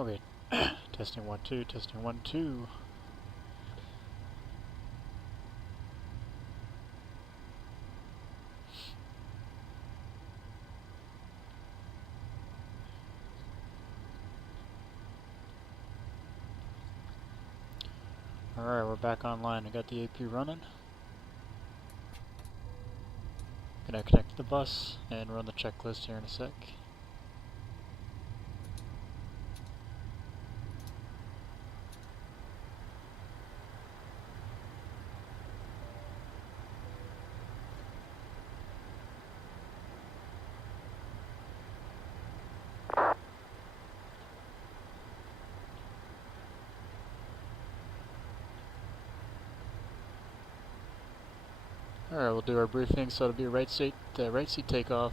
Okay, testing 1 2, testing 1 2. Alright, we're back online. I got the AP running. Gonna connect to the bus and run the checklist here in a sec. Alright, we'll do our briefing. So it'll be a right seat takeoff.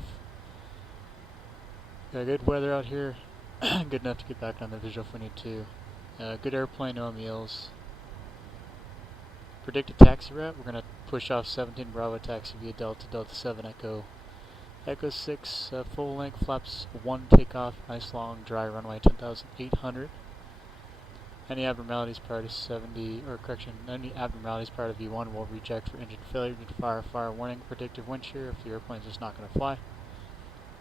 Got good weather out here. Good enough to get back on the visual if we need to. Good airplane, no meals. Predicted taxi route, we're going to push off 17 Bravo taxi via Delta 7 Echo 6, full length, flaps 1 takeoff, nice long dry runway 10,800. Any abnormalities prior to any abnormalities prior to V1 will reject for engine failure due to fire warning, predictive wind shear if the airplane is just not going to fly.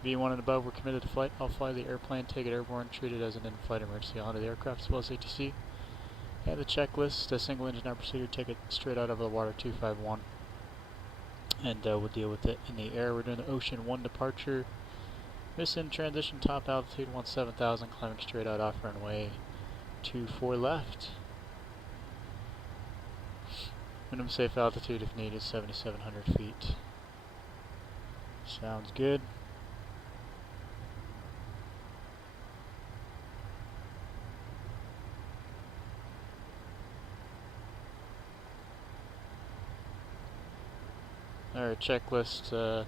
V1 and above, we're committed to flight. I'll fly the airplane, take it airborne, treat it as an in-flight emergency. I'll enter the aircraft as well as ATC. And the checklist, a single engine out procedure, take it straight out of the water 251. And we'll deal with it in the air. We're doing the Ocean 1 departure. MISEN transition top altitude 17,000, climbing straight out off runway 24 left. Minimum safe altitude if needed 7,700 feet. Sounds good. Alright, checklist.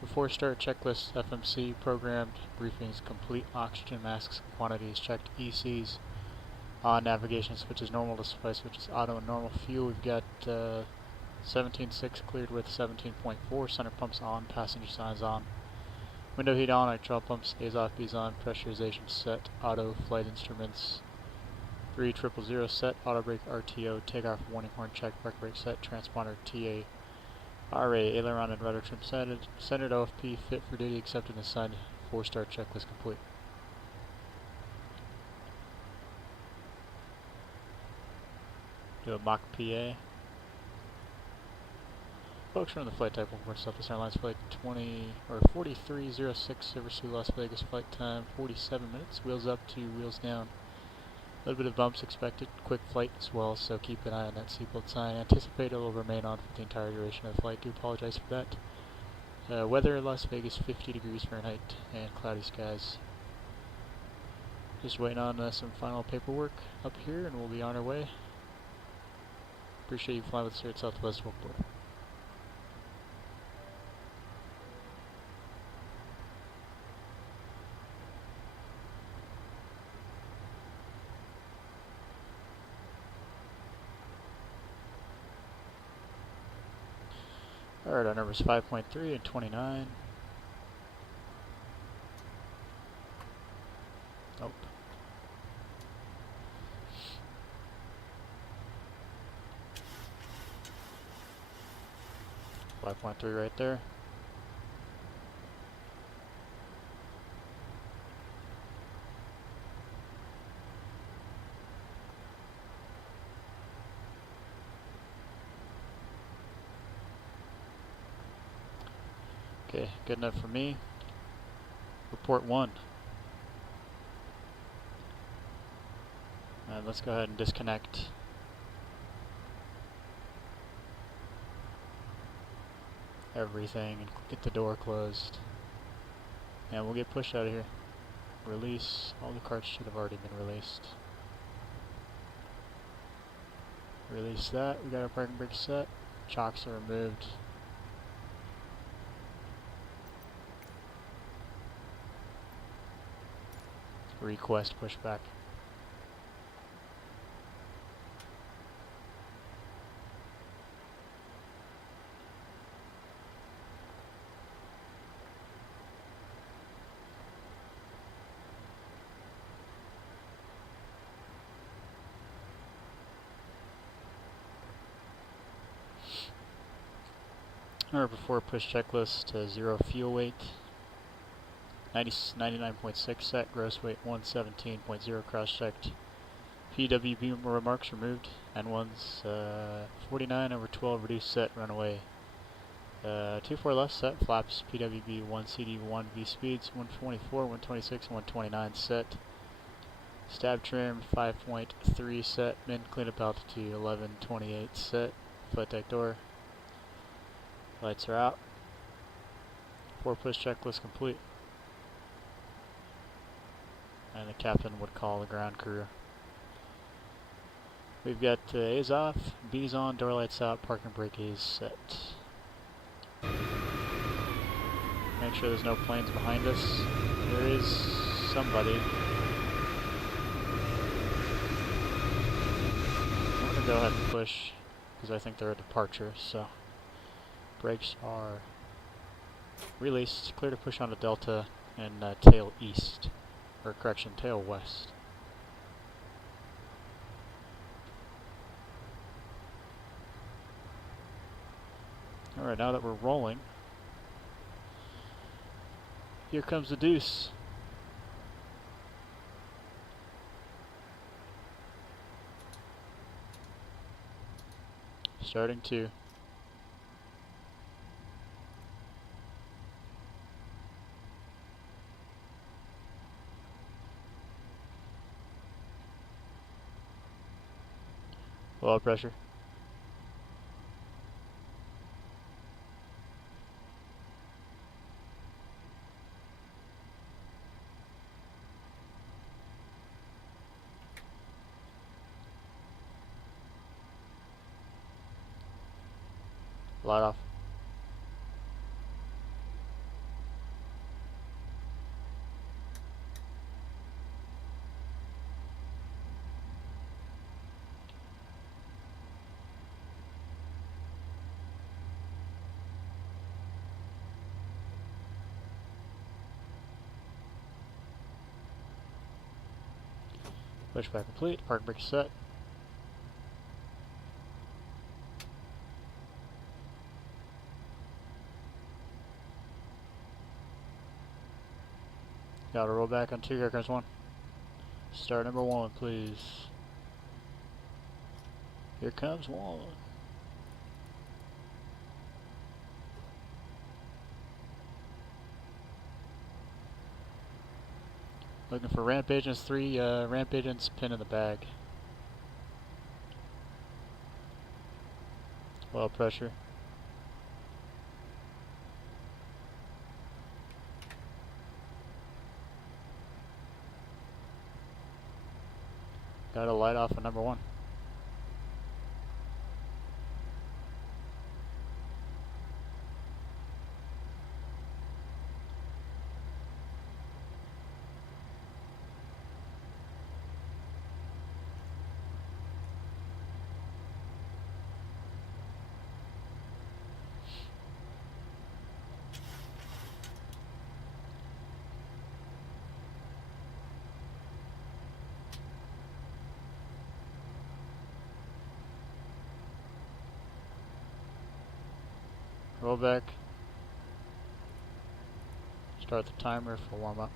Before start, checklist FMC programmed, briefings complete, oxygen masks, quantities checked, ECs, navigation switches, normal display switches, auto and normal fuel. We've got 17.6 cleared with 17.4, center pumps on, passenger signs on, window heat on, nitrile pumps, A's off, B's on, pressurization set, auto, flight instruments, 3000 set, auto brake RTO, takeoff warning horn check, brake brake set, transponder TA, RA, aileron and rudder trim centered, OFP, fit for duty, accepted and assigned, 4-star checklist complete. Do a mock PA. Folks run the flight type 1 Southwest Airlines flight 4306, Silver Sioux, Las Vegas, flight time 47 minutes, wheels up to wheels down. A little bit of bumps expected, quick flight as well, so keep an eye on that seatbelt sign. Anticipate it will remain on for the entire duration of the flight. Do apologize for that. Weather in Las Vegas, 50 degrees Fahrenheit and cloudy skies. Just waiting on some final paperwork up here and we'll be on our way. Appreciate you flying with us here at Southwest Board. Alright, our numbers 5.3 and 29. Nope. 5.3 right there. Okay, good enough for me. Report 1. And let's go ahead and disconnect. Everything and get the door closed. And we'll get pushed out of here. Release. All the carts should have already been released. Release that. We got our parking brake set. Chocks are removed. Request pushback. Remember before push checklist to 0 fuel weight. 99.6 set, gross weight 117.0 cross-checked. PWB remarks removed. N1's 49/12 reduced set, runaway. 24 left set, flaps PWB 1 CD1 V speeds 124, 126, 129 set. Stab trim 5.3 set, min cleanup altitude 1128 set. Flight deck door. Lights are out. 4 push checklist complete. And the captain would call the ground crew. We've got A's off, B's on, door lights out, parking brake A's set. Make sure there's no planes behind us. There is somebody. I'm going to go ahead and push because I think they're a departure, so brakes are released. Clear to push onto Delta and tail east, or correction, tail west. Alright, now that we're rolling, here comes the deuce. Starting to. Low pressure. Light off. Pushback complete. Park brake set. Gotta roll back on 2, here comes 1. Start number 1, please. Here comes 1. Looking for ramp agents, 3 ramp agents, pin in the bag. Low pressure. Got a light off on number 1. Roll back. Start the timer for warm up.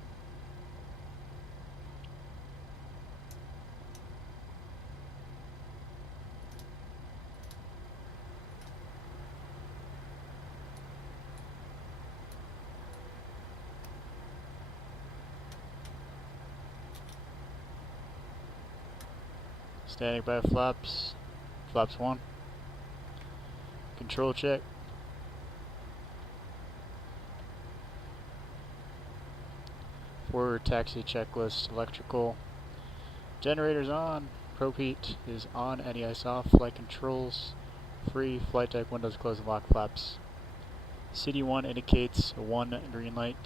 Standing by flaps. Flaps 1. Control check. Forward taxi checklist, electrical. Generators on. Probe heat is on, anti-ice off. Flight controls free. Flight deck windows closed and lock flaps. CD1 indicates 1 green light.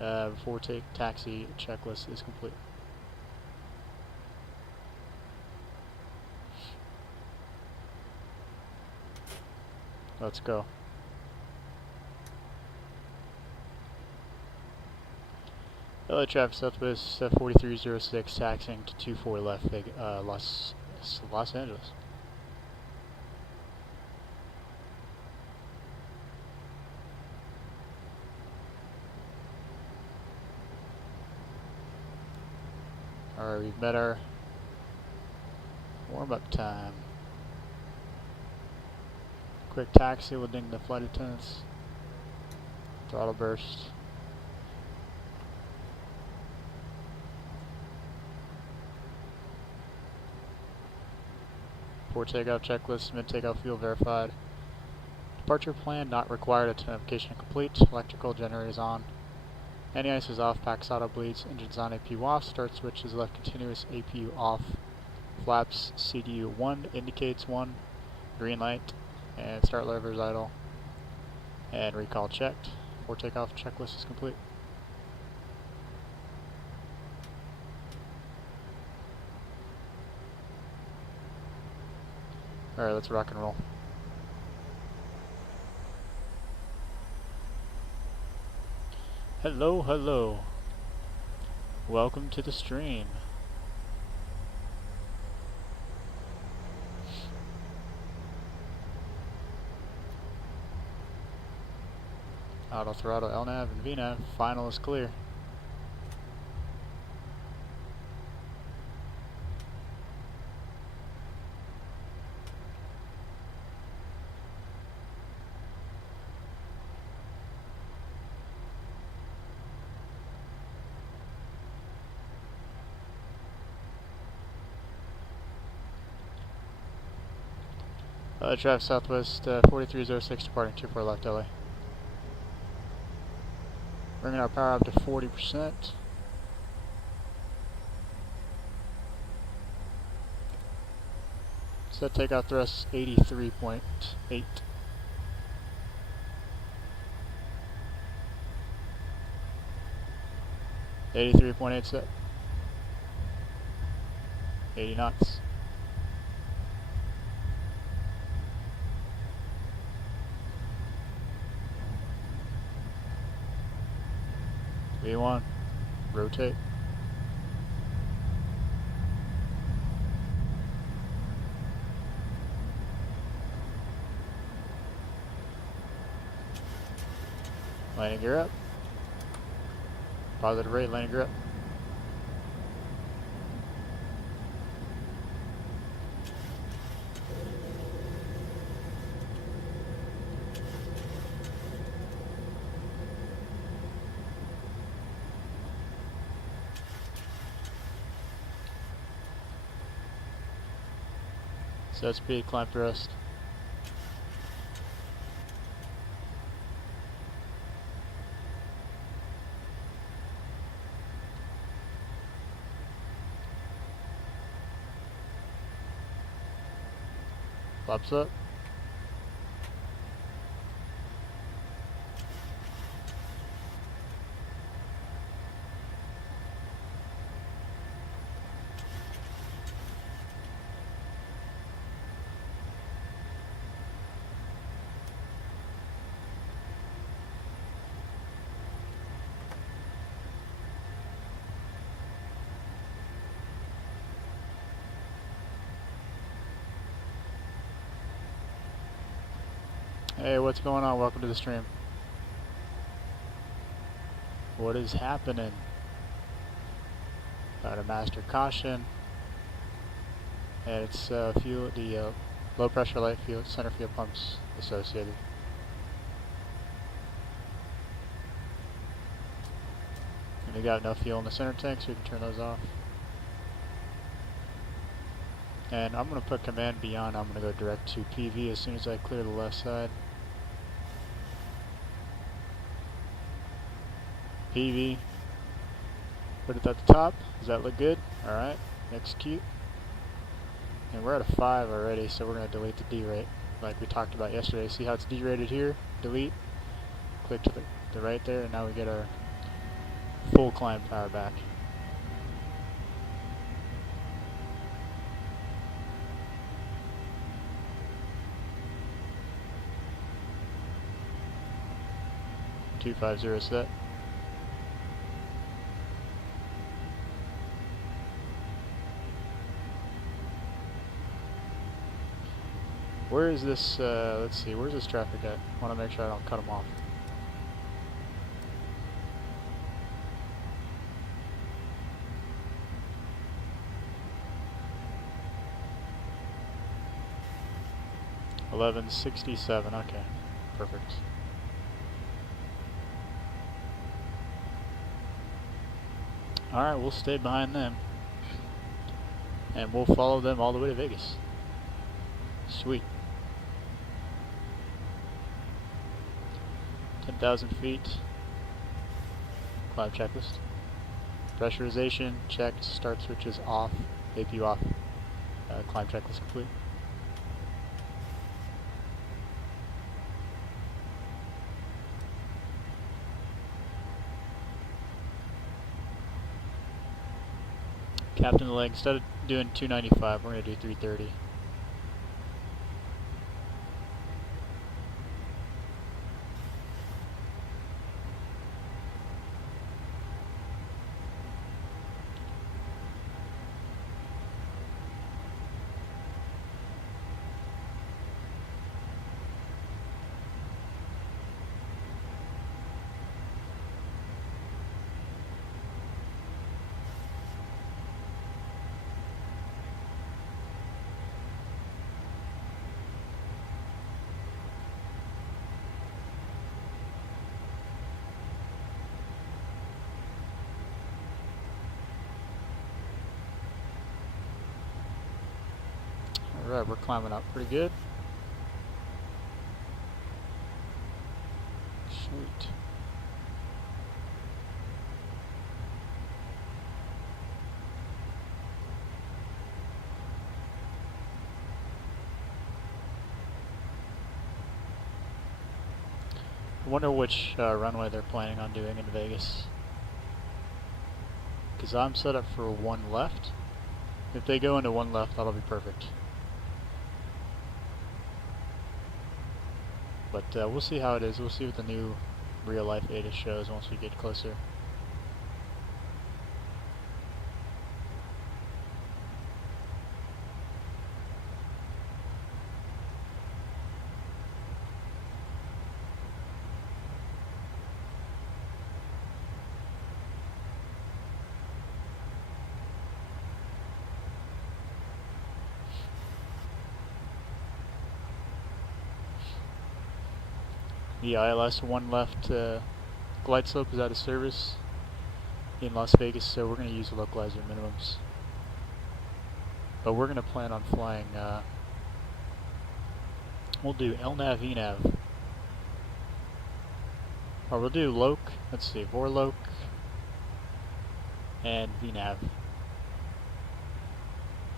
Before taxi checklist is complete. Let's go. LA traffic Southwest 4306 taxiing to 24 left, Los Angeles. Alright, we've met our warm-up time. Quick taxi will ding the flight attendants. Throttle burst. Before takeoff checklist, mid-takeoff fuel verified. Departure plan not required, identification complete. Electrical generators on. Anti-ice is off, packs auto bleeds, engines on, APU off, start switch is left continuous, APU off. Flaps CDU 1 indicates 1, green light, and start levers idle. And recall checked. Before takeoff checklist is complete. Alright, let's rock and roll. Hello, hello. Welcome to the stream. Auto throttle LNAV and VNAV. Final is clear. Drive southwest 4306 departing 24 left LA. Bringing our power up to 40%. Set takeoff thrust 83.8. 83.8 set. 80 knots. V1, rotate. Landing gear up. Positive rate, landing gear up. Set speed, climb thrust. Flaps up. Hey, what's going on? Welcome to the stream. What is happening? Got a master caution. And it's fuel, the low pressure light fuel, center fuel pumps associated. And we got no fuel in the center tank, so we can turn those off. And I'm going to put command beyond. I'm going to go direct to PV as soon as I clear the left side. PV. Put it at the top. Does that look good? Alright. Execute. And we're at a 5 already, so we're going to delete the D rate like we talked about yesterday. See how it's D rated here? Delete. Click to the right there, and now we get our full climb power back. .250 set. Where is this, let's see, where's this traffic at? I want to make sure I don't cut them off. 1167, okay, perfect. Alright, we'll stay behind them. And we'll follow them all the way to Vegas. Sweet. 10,000 feet. Climb checklist. Pressurization, checked. Start switches off. APU off. Climb checklist complete. Captain the leg, instead of doing 295, we're going to do 330. Alright, we're climbing up pretty good. Sweet. I wonder which runway they're planning on doing in Vegas. Because I'm set up for one left. If they go into one left, that'll be perfect. But we'll see how it is. We'll see what the new real-life data shows once we get closer. The ILS one left glide slope is out of service in Las Vegas, so we're going to use localizer minimums. But we're going to plan on flying, we'll do LNAV, VNAV. Or we'll do LOC, let's see, VORLOC and VNAV.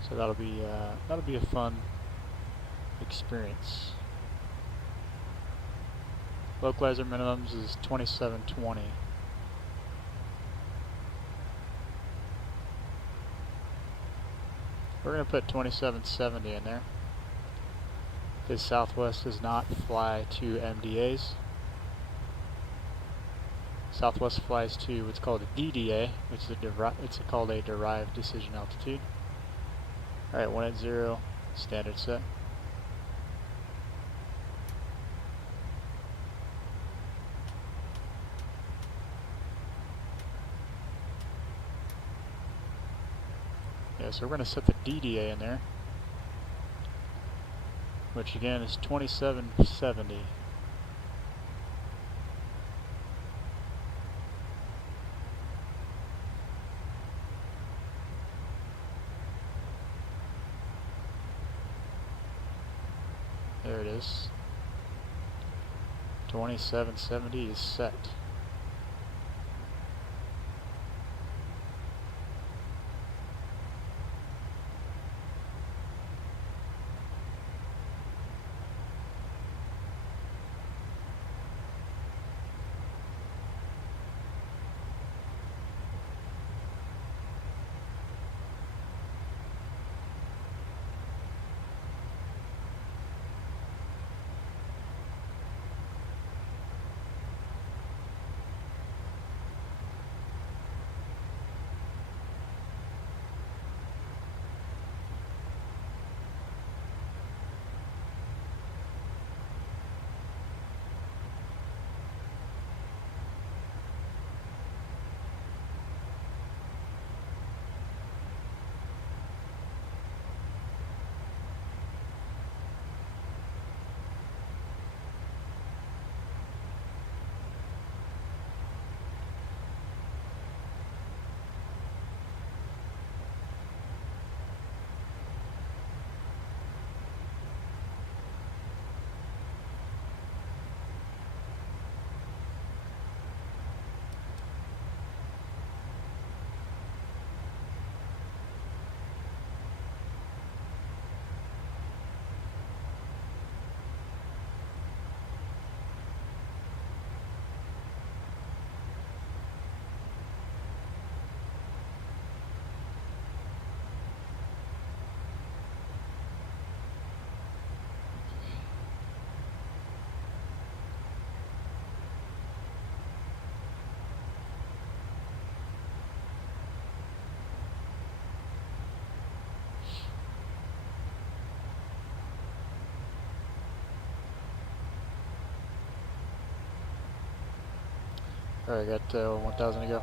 So that'll be a fun experience. Localizer minimums is 2720. We're going to put 2770 in there, because Southwest does not fly to MDAs. Southwest flies to what's called a DDA, which is it's called a derived decision altitude. Alright, 180, standard set. Yeah, so we're going to set the DDA in there, which again is 2770. There it is. 2770 is set. Alright, got 1,000 to go.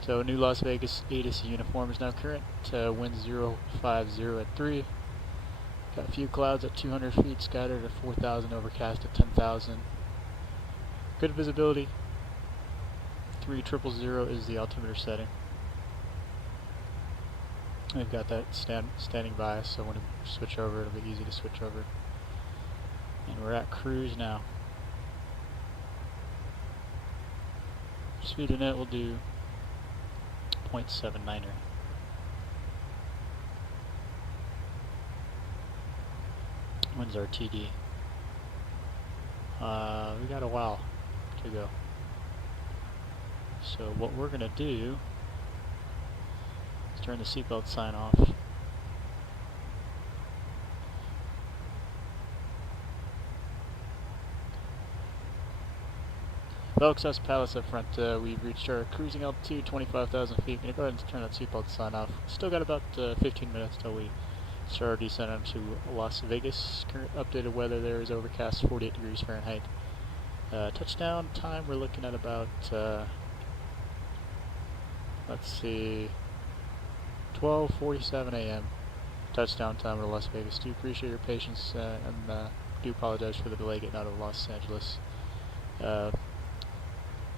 So new Las Vegas ATIS uniform is now current. Wind 050 at 3. Got a few clouds at 200 feet, scattered at 4,000, overcast at 10,000. Good visibility. 3000 is the altimeter setting. We've got that standing by, so when we switch over, it'll be easy to switch over. And we're at cruise now. Speed in it, we'll do 0.79er. When's our TD? We got a while to go. So what we're gonna do is turn the seatbelt sign off. Folks, us pilots up front, we've reached our cruising altitude, 25,000 feet. I'm going to go ahead and turn that seatbelt sign off. Still got about 15 minutes till we start our descent onto Las Vegas. Current updated weather there is overcast, 48 degrees Fahrenheit. Touchdown time, we're looking at about, let's see, 12:47 a.m. touchdown time in Las Vegas. Do appreciate your patience and do apologize for the delay getting out of Los Angeles.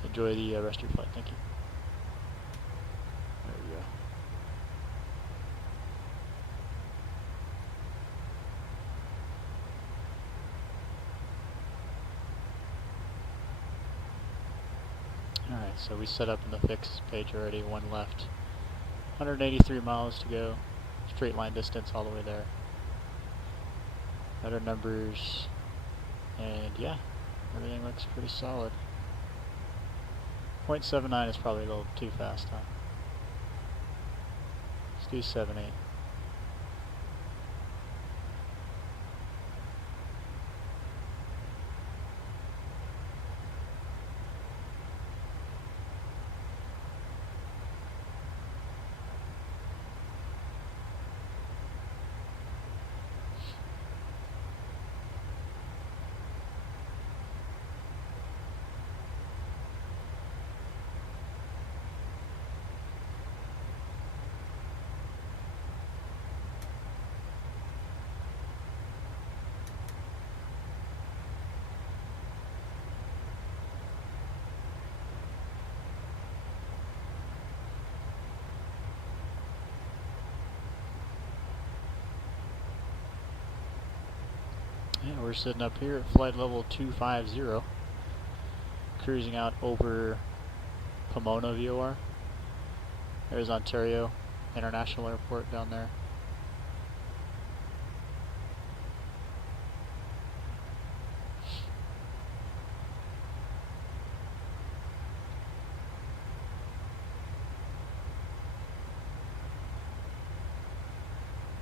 Enjoy the rest of your flight. Thank you. There we go. Alright, so we set up in the fix page already, one left. 183 miles to go. Straight line distance all the way there. Better numbers. And yeah, everything looks pretty solid. 0.79 is probably a little too fast, huh? Let's do 7.8. Yeah, we're sitting up here at flight level 250, cruising out over Pomona VOR. There's Ontario International Airport down there.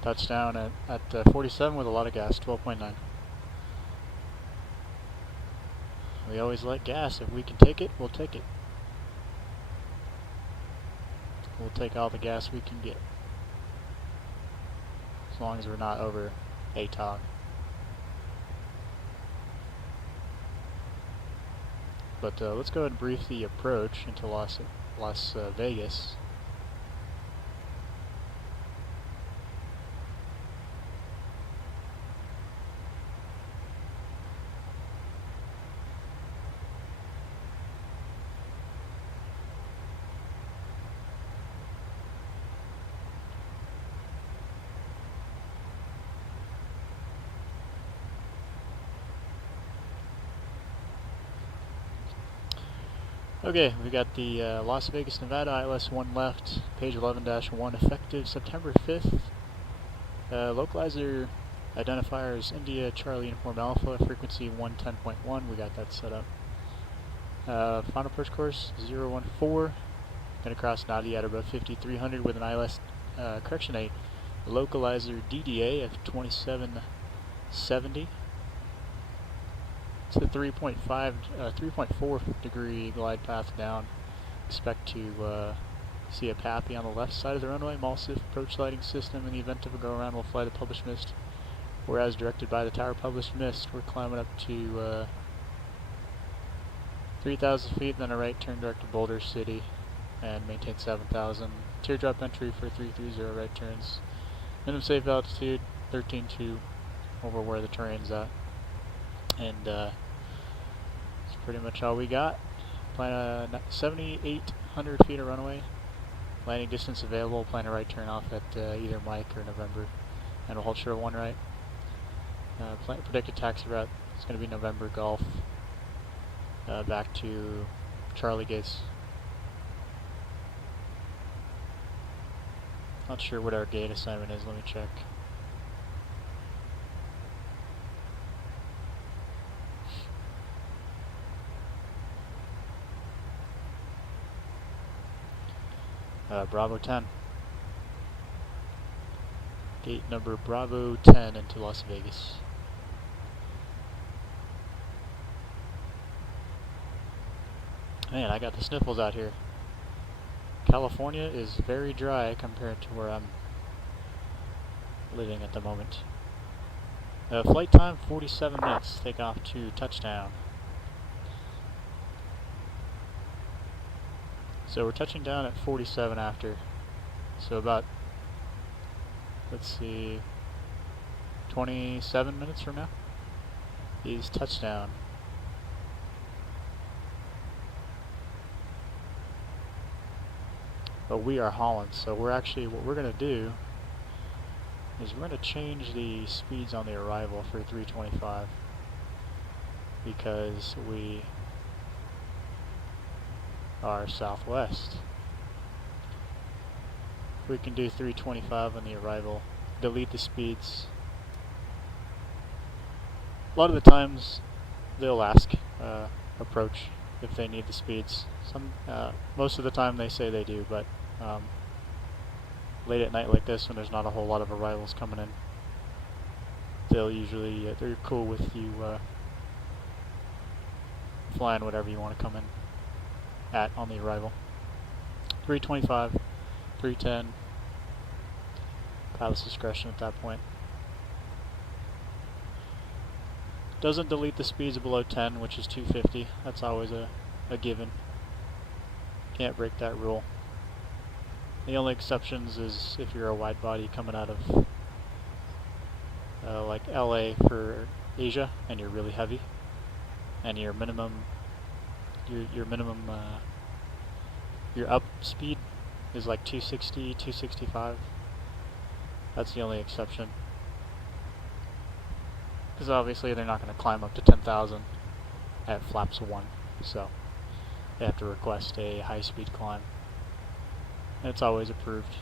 Touchdown at 47 with a lot of gas, 12.9. We always like gas. If we can take it, we'll take it. We'll take all the gas we can get. As long as we're not over ATOG. But let's go ahead and brief the approach into Las Vegas. Okay, we got the Las Vegas, Nevada ILS 1 left, page 11-1, effective September 5th. Localizer identifier is India Charlie Uniform Alpha, frequency 110.1, we got that set up. Final approach course 014, going to cross Nadia at about 5,300 with an ILS, a localizer DDA of 2770. It's a 3.4 degree glide path down. Expect to see a PAPI on the left side of the runway. MALSIF approach lighting system in the event of a go-around will fly the published mist. Whereas directed by the tower published mist, we're climbing up to 3,000 feet, then a right turn direct to Boulder City, and maintain 7,000. Teardrop entry for 330 right turns. Minimum safe altitude 13.2 over where the terrain's at, and that's pretty much all we got. Plan 7,800 feet of runway. Landing distance available. Plan a right turn off at either Mike or November, and we'll hold short 1 right. Predicted taxi route is going to be November Golf back to Charlie Gates. Not sure what our gate assignment is. Let me check. Bravo 10. Gate number Bravo 10 into Las Vegas. Man, I got the sniffles out here. California is very dry compared to where I'm living at the moment. Flight time 47 minutes. Take off to touchdown. So we're touching down at 47 after. So about, let's see, 27 minutes from now is touchdown. But we are Holland, so we're actually, what we're going to do is we're going to change the speeds on the arrival for 325 because we are southwest. We can do 325 on the arrival, delete the speeds. A lot of the times they'll ask approach if they need the speeds. Most of the time they say they do, but late at night like this when there's not a whole lot of arrivals coming in, they'll usually, they're cool with you flying whatever you want to come in at on the arrival. 325, 310, pilot's discretion at that point. Doesn't delete the speeds below 10, which is 250. That's always a given. Can't break that rule. The only exceptions is if you're a wide body coming out of like LA for Asia and you're really heavy, and your minimum your up speed is like 260, 265. That's the only exception. Because obviously they're not going to climb up to 10,000 at flaps 1, so they have to request a high-speed climb. And it's always approved.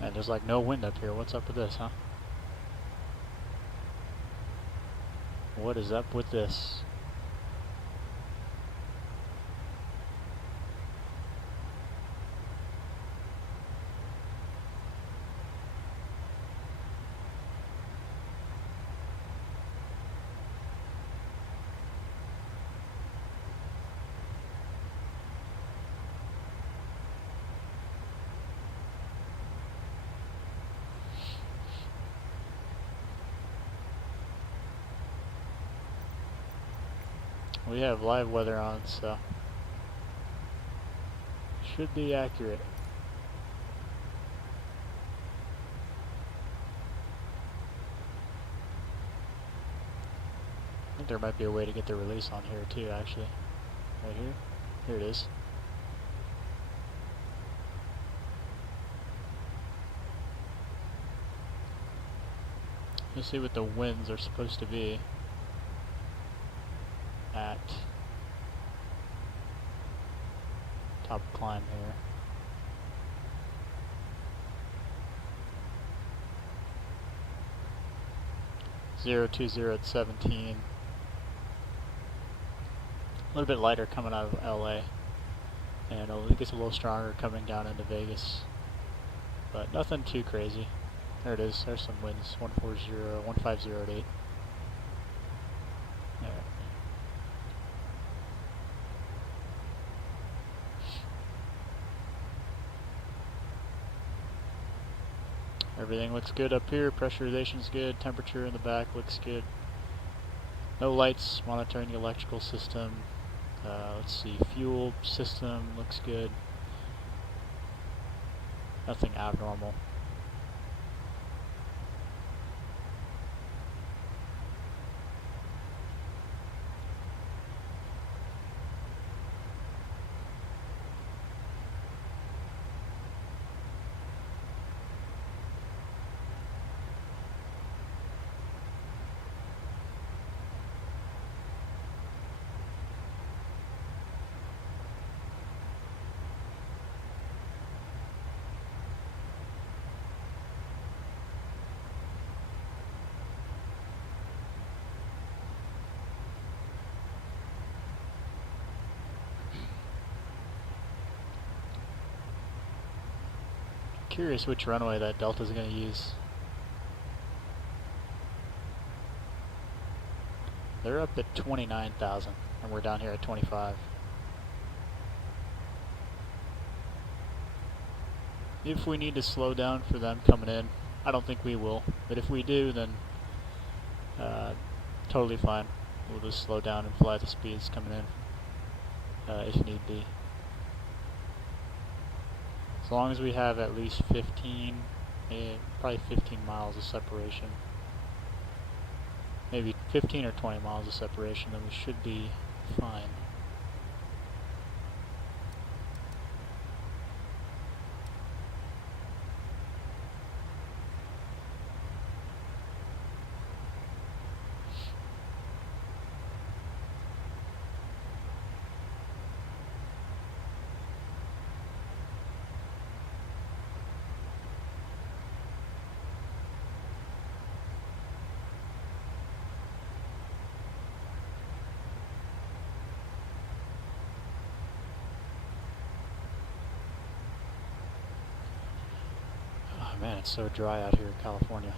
And there's like no wind up here. What's up with this, huh? What is up with this? We have live weather on, so should be accurate. I think there might be a way to get the release on here too, actually. Right here. Here it is. Let's see what the winds are supposed to be at top climb here. 020 at 17. A little bit lighter coming out of LA, and it gets a little stronger coming down into Vegas, but nothing too crazy. There it is, there's some winds, 140, 150 at 8. Alright. Everything looks good up here, pressurization's good, temperature in the back looks good. No lights, monitoring the electrical system. Let's see, fuel system looks good. Nothing abnormal. Curious which runway that Delta's going to use. They're up at 29,000 and we're down here at 25. If we need to slow down for them coming in, I don't think we will, but if we do, then totally fine. We'll just slow down and fly the speeds coming in if need be. As long as we have at least 15, probably 15 miles of separation. Maybe 15 or 20 miles of separation, then we should be fine. Man, it's so dry out here in California.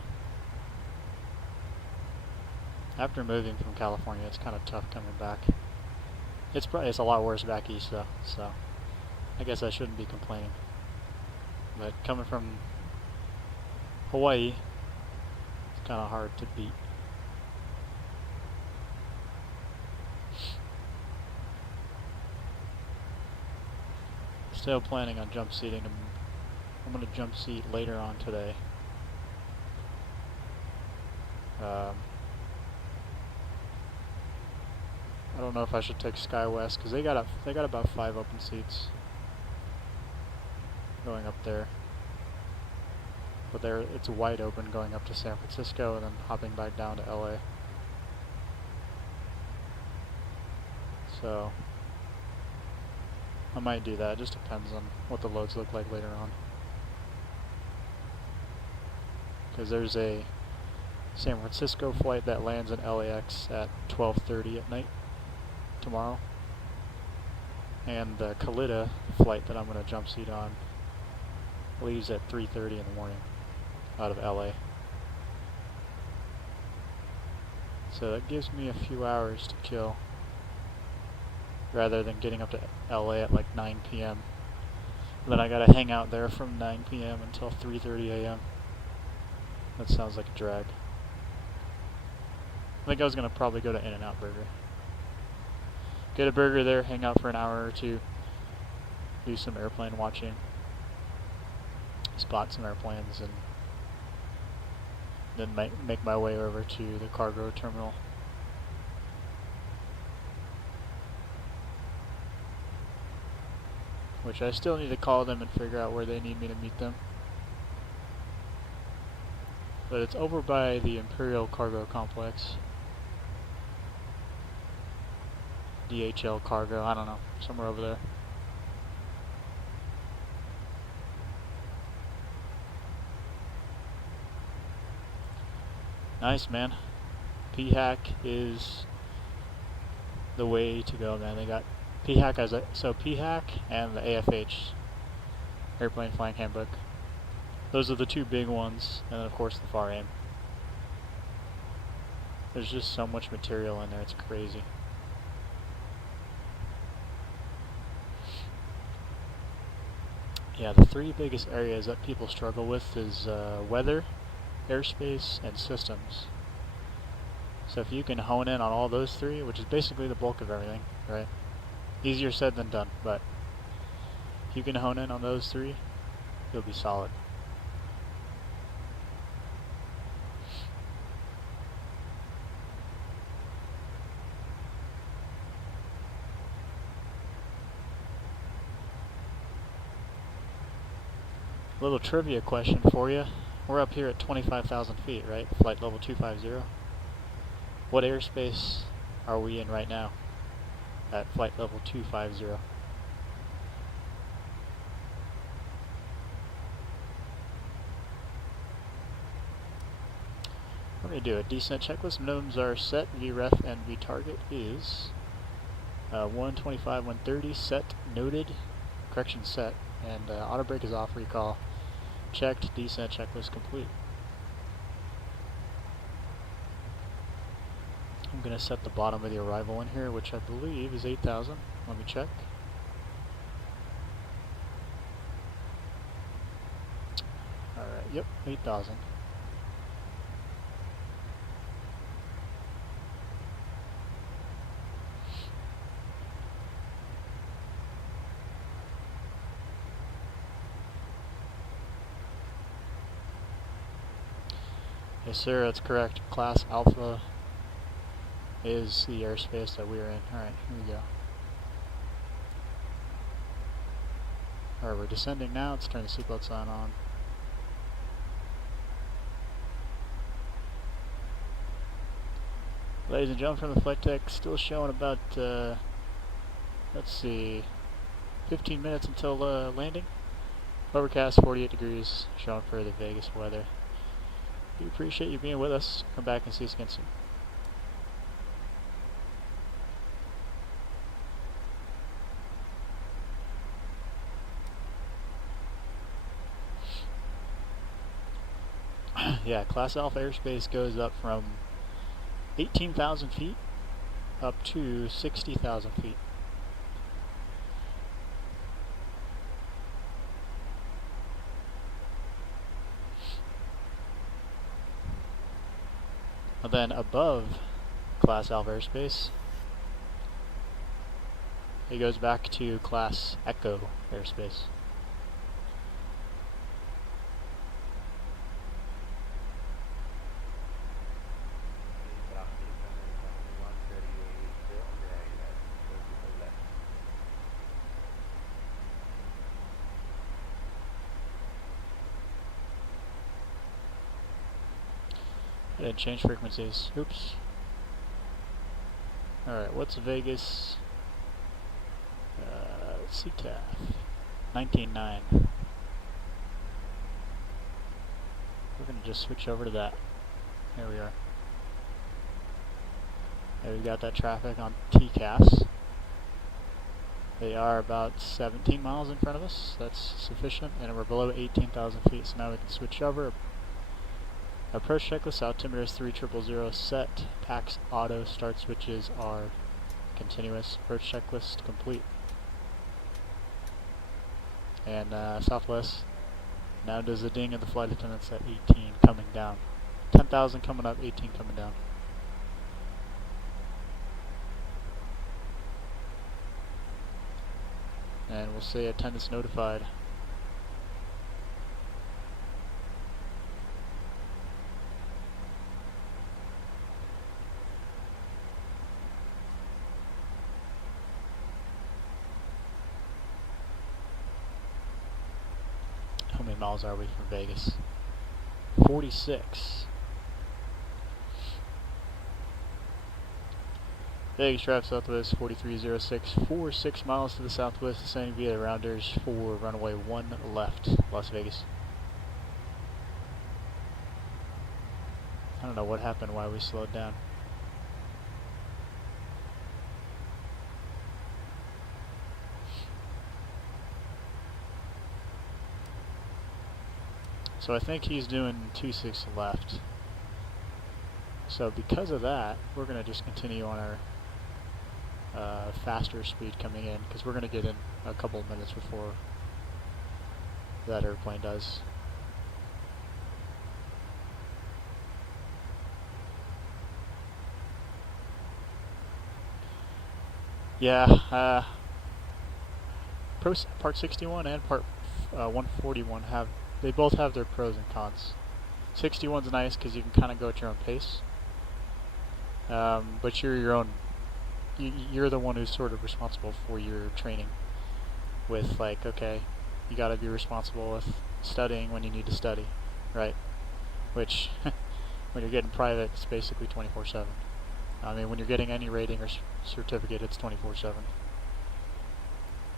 After moving from California, it's kind of tough coming back. It's a lot worse back east though, so I guess I shouldn't be complaining. But coming from Hawaii, it's kind of hard to beat. Still planning on jump seating. I'm going to jump seat later on today. I don't know if I should take SkyWest because they got about 5 open seats going up there. But it's wide open going up to San Francisco and then hopping back down to LA. So I might do that. It just depends on what the loads look like later on. Because there's a San Francisco flight that lands in LAX at 12:30 at night tomorrow, and the Kalita flight that I'm going to jump seat on leaves at 3:30 in the morning out of LA. So that gives me a few hours to kill rather than getting up to LA at like 9 p.m. Then I gotta hang out there from 9 p.m. until 3:30 a.m. That sounds like a drag. I think I was gonna probably go to In-N-Out Burger. Get a burger there, hang out for an hour or two, do some airplane watching, spot some airplanes, and then make my way over to the cargo terminal. Which I still need to call them and figure out where they need me to meet them. But it's over by the Imperial Cargo Complex. DHL Cargo, I don't know, somewhere over there. Nice, man. PHAC is the way to go, man. They got PHAC as PHAC and the AFH, Airplane Flying Handbook. Those are the two big ones, and then of course the FAR AIM. There's just so much material in there, it's crazy. Yeah, the three biggest areas that people struggle with is weather, airspace, and systems. So if you can hone in on all those three, which is basically the bulk of everything, right? Easier said than done, but if you can hone in on those three, you'll be solid. Little trivia question for you. We're up here at 25,000 feet, right? Flight level 250. What airspace are we in right now at flight level 250? We're going to do a descent checklist. Minimums are set, VREF and VTarget is 125, 130, set, noted, correction set, and auto brake is off, recall checked, descent checklist complete. I'm going to set the bottom of the arrival in here, which I believe is 8,000. Let me check. Alright, yep, 8,000. Yes sir, that's correct. Class Alpha is the airspace that we're in. Alright, here we go. Alright, we're descending now. Let's turn the seatbelt sign on. Ladies and gentlemen, from the flight deck, still showing about, let's see, 15 minutes until landing. Overcast, 48 degrees, showing for the Vegas weather. We appreciate you being with us. Come back and see us again soon. Yeah, Class Alpha airspace goes up from 18,000 feet up to 60,000 feet. And then above Class Alpha airspace, it goes back to Class Echo airspace. I didn't change frequencies. Oops. Alright, what's Vegas? CTAF. 19.9. We're going to just switch over to that. There we are. There we got that traffic on TCAS. They are about 17 miles in front of us. That's sufficient. And we're below 18,000 feet. So now we can switch over. Approach checklist, altimeter is 3000 set, PAX auto, start switches are continuous, approach checklist complete. And Southwest now does a ding of the flight attendants at 18 coming down. 10,000 coming up, 18 coming down. And we'll say attendance notified. How many miles are we from Vegas? 46. Vegas traffic southwest 4306, 46 miles to the southwest, descending via the rounders for runway 1 left, Las Vegas. I don't know what happened, why we slowed down. So I think he's doing 260 left. So because of that, we're going to just continue on our faster speed coming in, because we're going to get in a couple of minutes before that airplane does. Yeah, Part 61 and Part 141 they both have their pros and cons. 61's nice because you can kind of go at your own pace, but you're the one who's sort of responsible for your training. With like, okay, you got to be responsible with studying when you need to study, right? Which, when you're getting private, it's basically 24/7. I mean, when you're getting any rating or certificate, it's 24/7.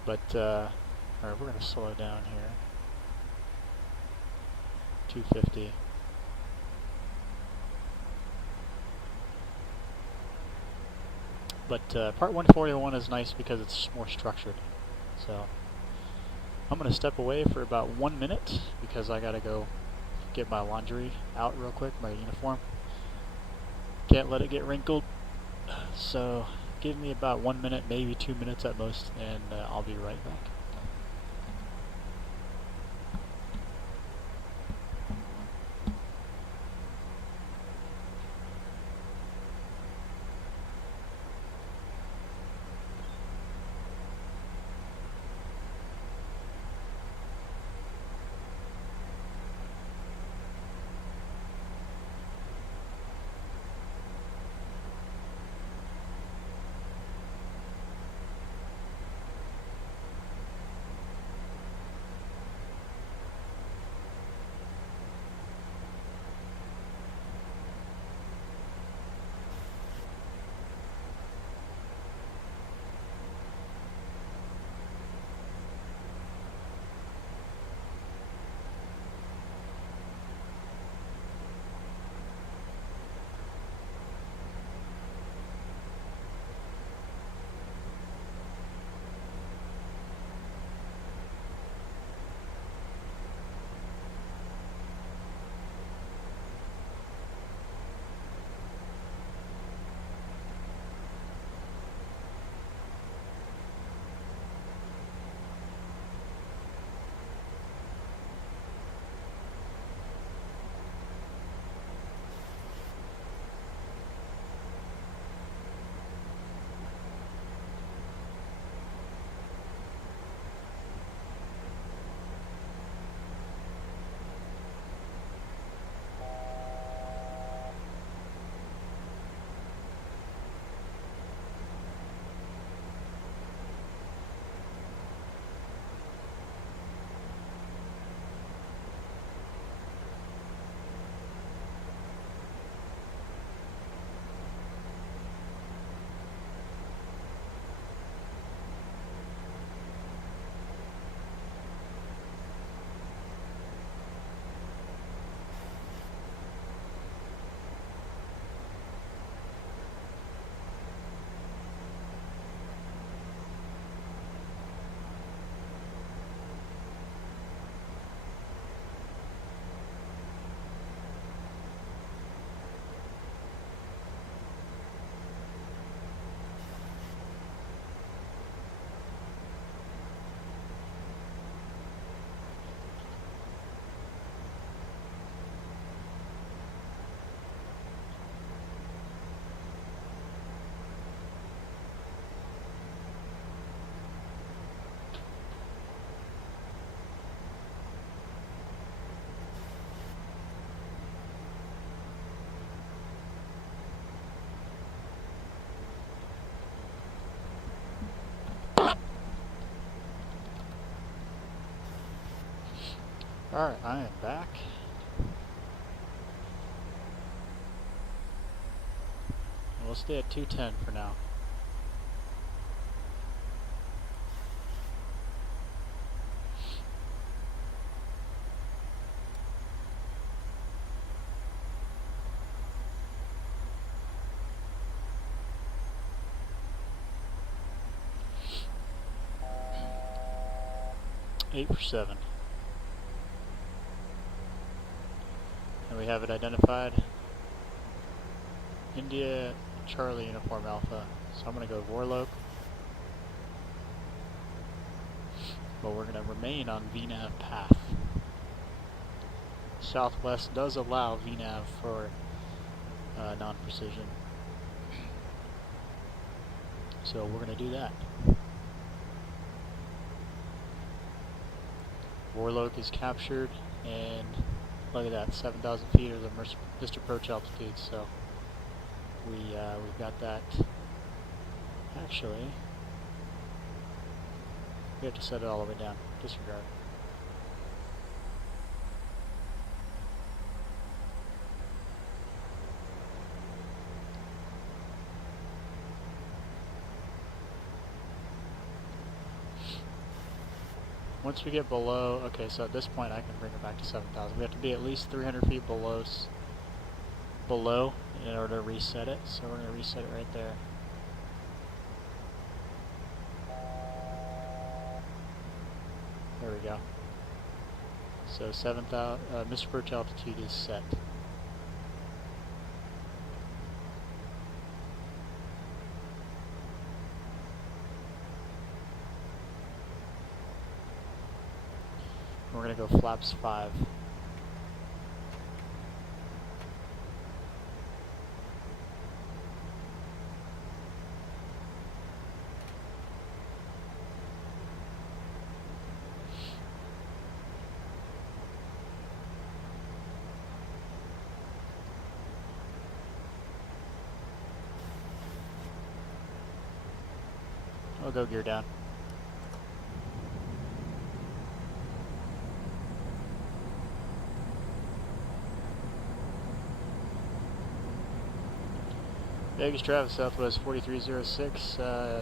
But, alright, we're going to slow down here. 250. But Part 141 is nice because it's more structured. So, I'm going to step away for about 1 minute because I got to go get my laundry out real quick, my uniform. Can't let it get wrinkled. So, give me about 1 minute, maybe 2 minutes at most, and I'll be right back. Alright, I am back. We'll stay at 210 for now. Eight for 7. we have it identified. India Charlie Uniform Alpha. So I'm going to go Warlock. But we're going to remain on VNAV path. Southwest does allow VNAV for non-precision. So we're going to do that. Warlock is captured, and look at that, 7,000 feet is the missed approach altitude, so we've got that. Actually, we have to set it all the way down. Disregard. Once we get below, okay, so at this point I can bring it back to 7,000. We have to be at least 300 feet below in order to reset it. So we're going to reset it right there. There we go. So 7,000, missed approach altitude is set. We're going to go flaps 5. I'll go gear down. Vegas Travis Southwest 4306,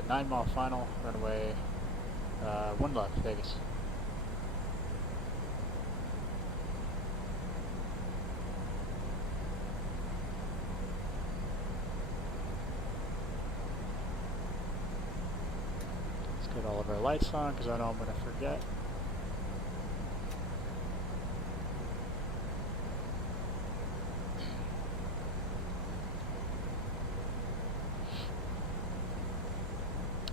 9 mile final, runway 1 left, Vegas. Let's get all of our lights on because I know I'm going to forget.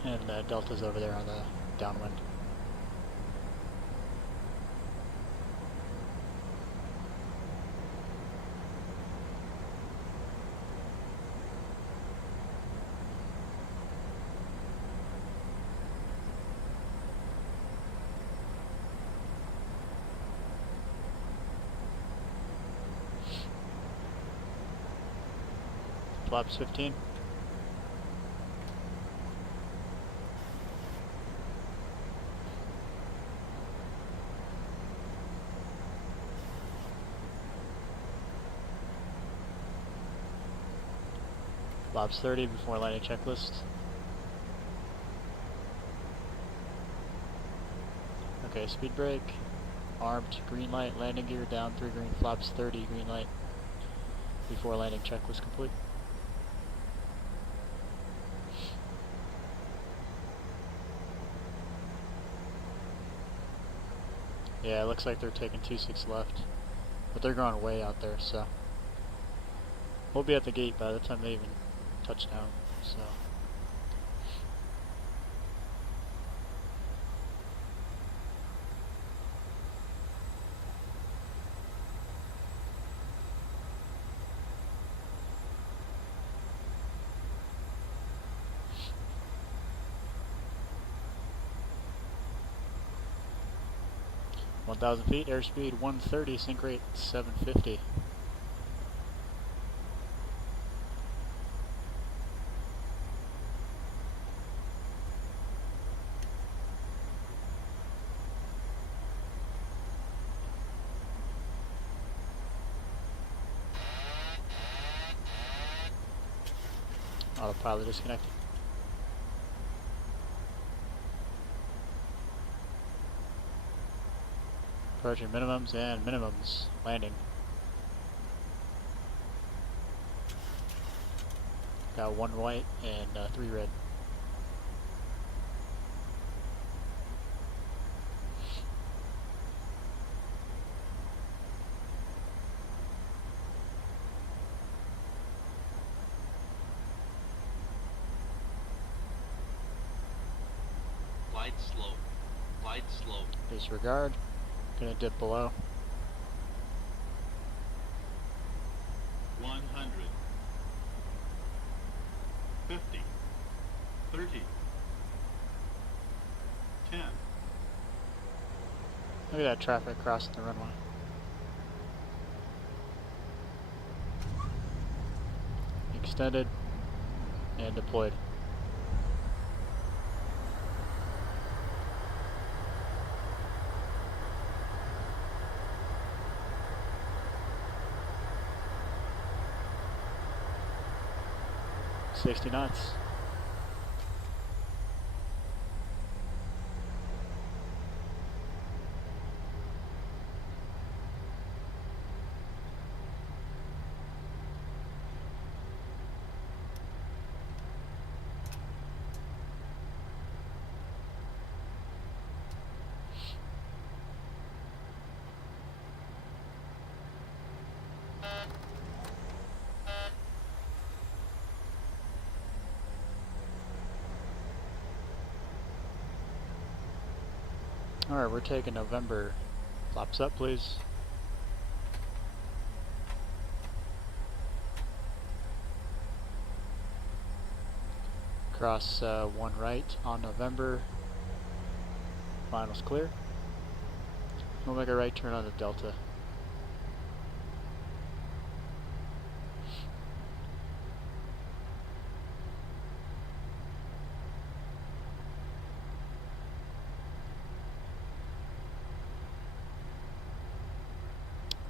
And Delta's over there on the downwind. Flaps 15. Flaps 30 before landing checklist. Okay, speed brake, armed, green light, landing gear down 3 green, flaps 30, green light before landing checklist complete. Yeah, it looks like they're taking 26 left, but they're going way out there, so we'll be at the gate by the time they even touch down, so. (1,000 feet, airspeed 130, sync rate 750. Autopilot disconnected. Approaching minimums and minimums. Landing. Got 1 white and 3 red. Glide slope. Glide slope. Disregard. Gonna dip below. 100. 50. 30. 10. Look at that traffic crossing the runway. Extended and deployed. $60 knots. Alright, we're taking November. Flaps up, please. Cross 1 right on November. Finals clear. We'll make a right turn on the Delta.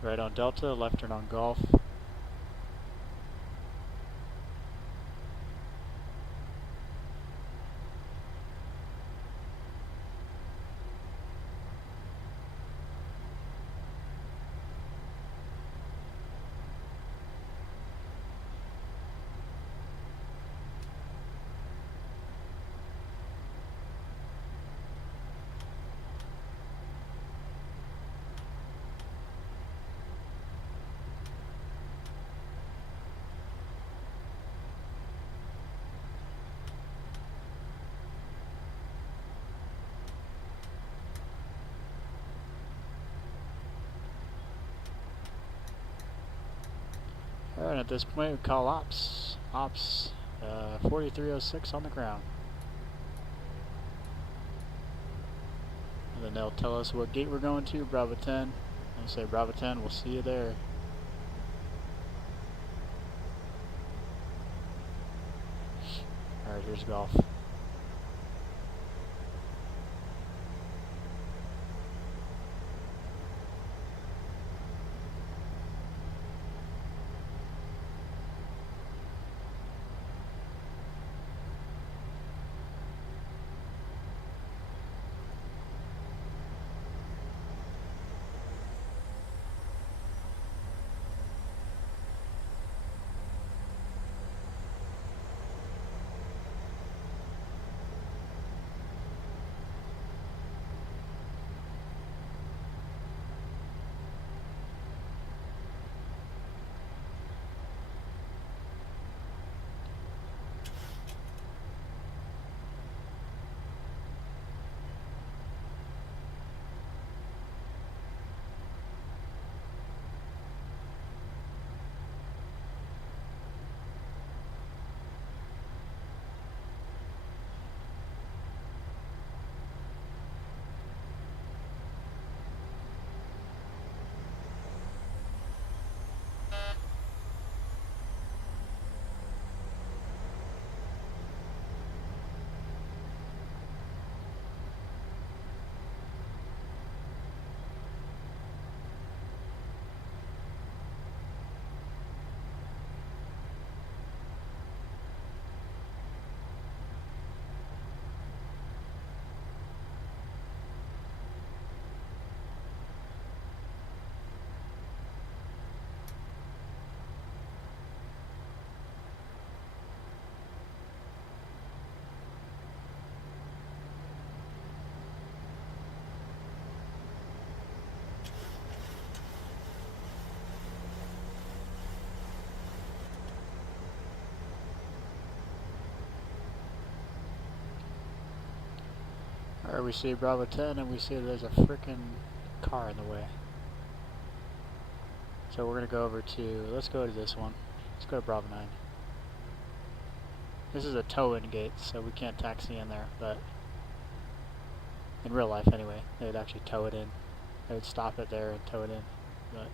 Right on Delta, left turn on Golf. Alright, at this point we call ops. Ops 4306 on the ground. And then they'll tell us what gate we're going to, Bravo 10. They'll say Bravo 10, we'll see you there. Alright, here's Golf. Or we see Bravo 10 and we see there's a frickin' car in the way. So we're gonna go over to, let's go to this one. Let's go to Bravo 9. This is a tow-in gate, so we can't taxi in there, but in real life anyway, they would actually tow it in. They would stop it there and tow it in, but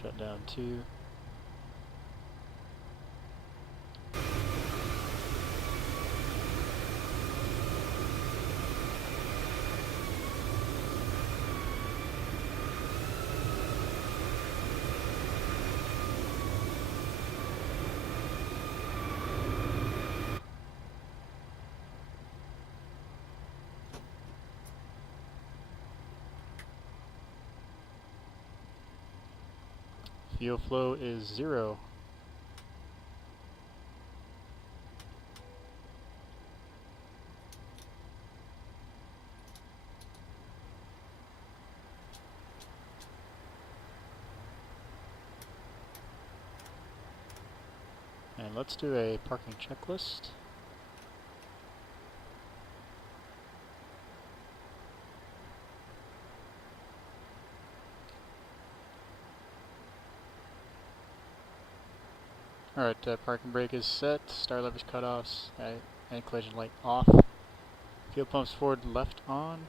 shut down 2. Fuel flow is 0. And let's do a parking checklist. Alright, parking brake is set, start leverage cutoffs, and collision light off. Fuel pumps forward left on.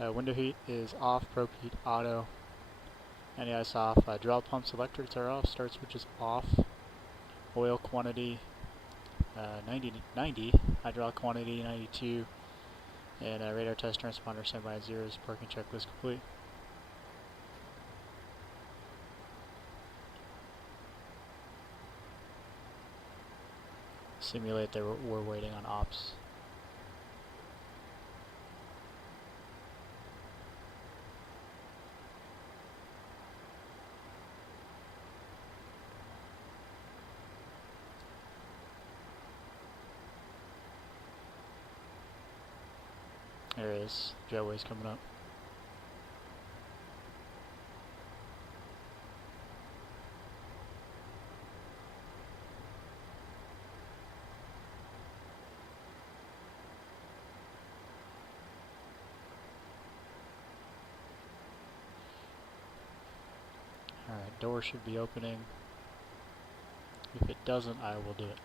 Window heat is off, probe heat auto. Anti-ice off. Hydraulic pumps electrics are off, start switch is off. Oil quantity 90, hydraulic quantity 92, and radar test transponder standby at 0 is parking checklist complete. Simulate that we're waiting on ops. There it is. Jetway's coming up. Alright, door should be opening. If it doesn't, I will do it.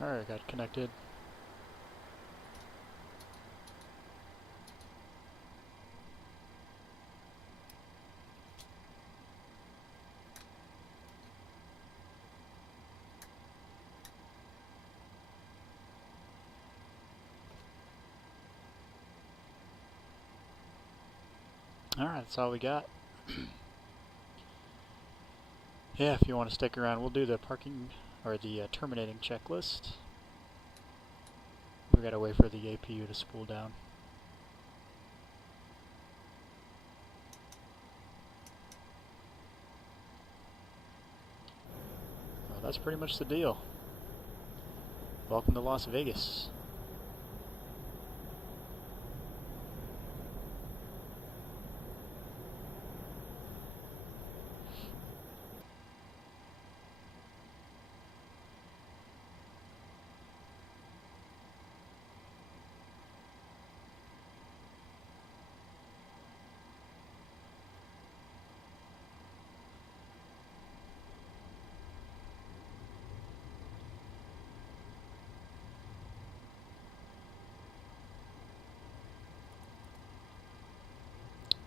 Alright, got connected. Alright, that's all we got. Yeah, if you want to stick around, we'll do the parking, or the terminating checklist. We gotta wait for the APU to spool down. Well, that's pretty much the deal. Welcome to Las Vegas.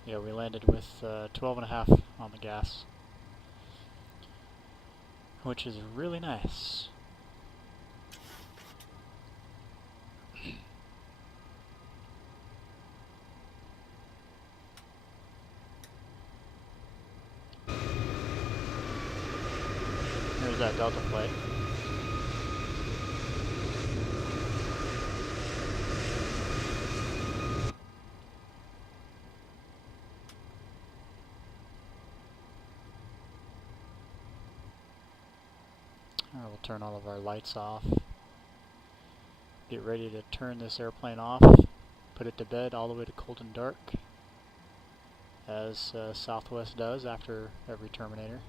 Yeah, we landed with 12.5 on the gas, which is really nice. There's that Delta flight. we'll turn all of our lights off. Get ready to turn this airplane off, put it to bed all the way to cold and dark, as Southwest does after every Terminator.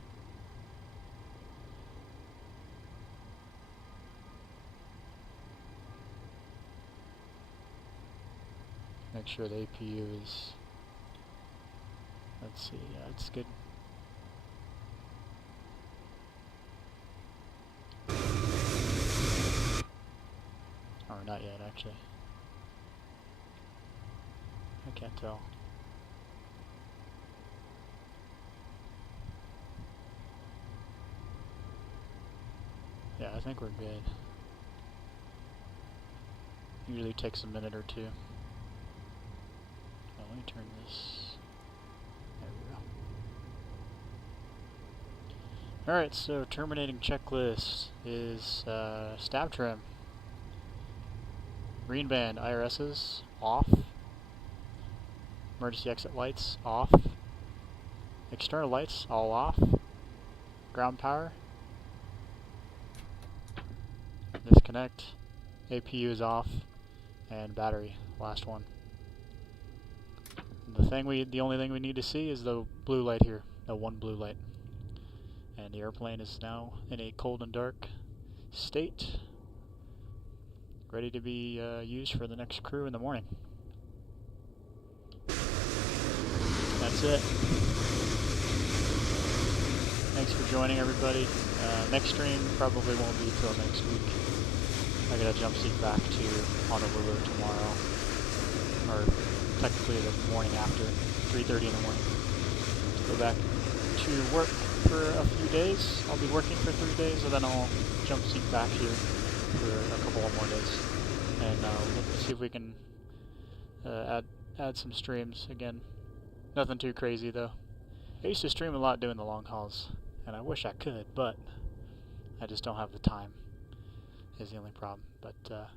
Make sure the APU is, let's see, yeah, it's good. Or not yet, actually. I can't tell. Yeah, I think we're good. Usually takes a minute or two. Let me turn this. There we go. Alright, so terminating checklist is stab trim. Green band IRSs off. Emergency exit lights off. External lights all off. Ground power. Disconnect. APU is off. And battery, last one. The only thing we need to see is the blue light here, the one blue light. And the airplane is now in a cold and dark state, ready to be used for the next crew in the morning. That's it. Thanks for joining, everybody. Next stream probably won't be till next week. I gotta jump seat back to Honolulu tomorrow, or technically the morning after, 3:30 in the morning. Go back to work for a few days. I'll be working for 3 days, and then I'll jump seat back here for a couple more days, and let's see if we can add some streams again. Nothing too crazy though. I used to stream a lot doing the long hauls, and I wish I could, but I just don't have the time. Is the only problem. But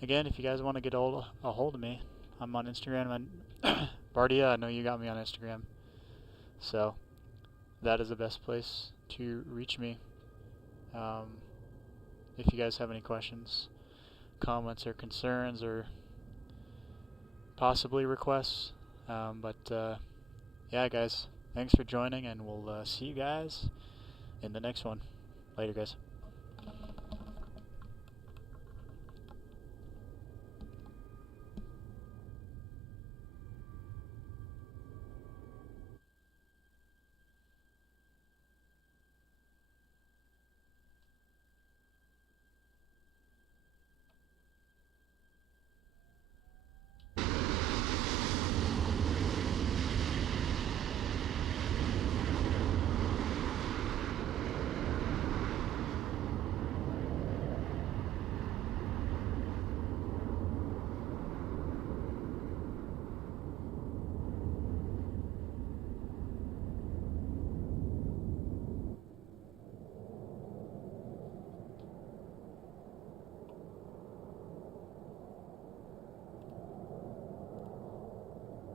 again, if you guys want to get a hold of me, I'm on Instagram. And Bardia, I know you got me on Instagram, so that is the best place to reach me. If you guys have any questions, comments, or concerns, or possibly requests. Yeah, guys, thanks for joining, and we'll see you guys in the next one. Later, guys.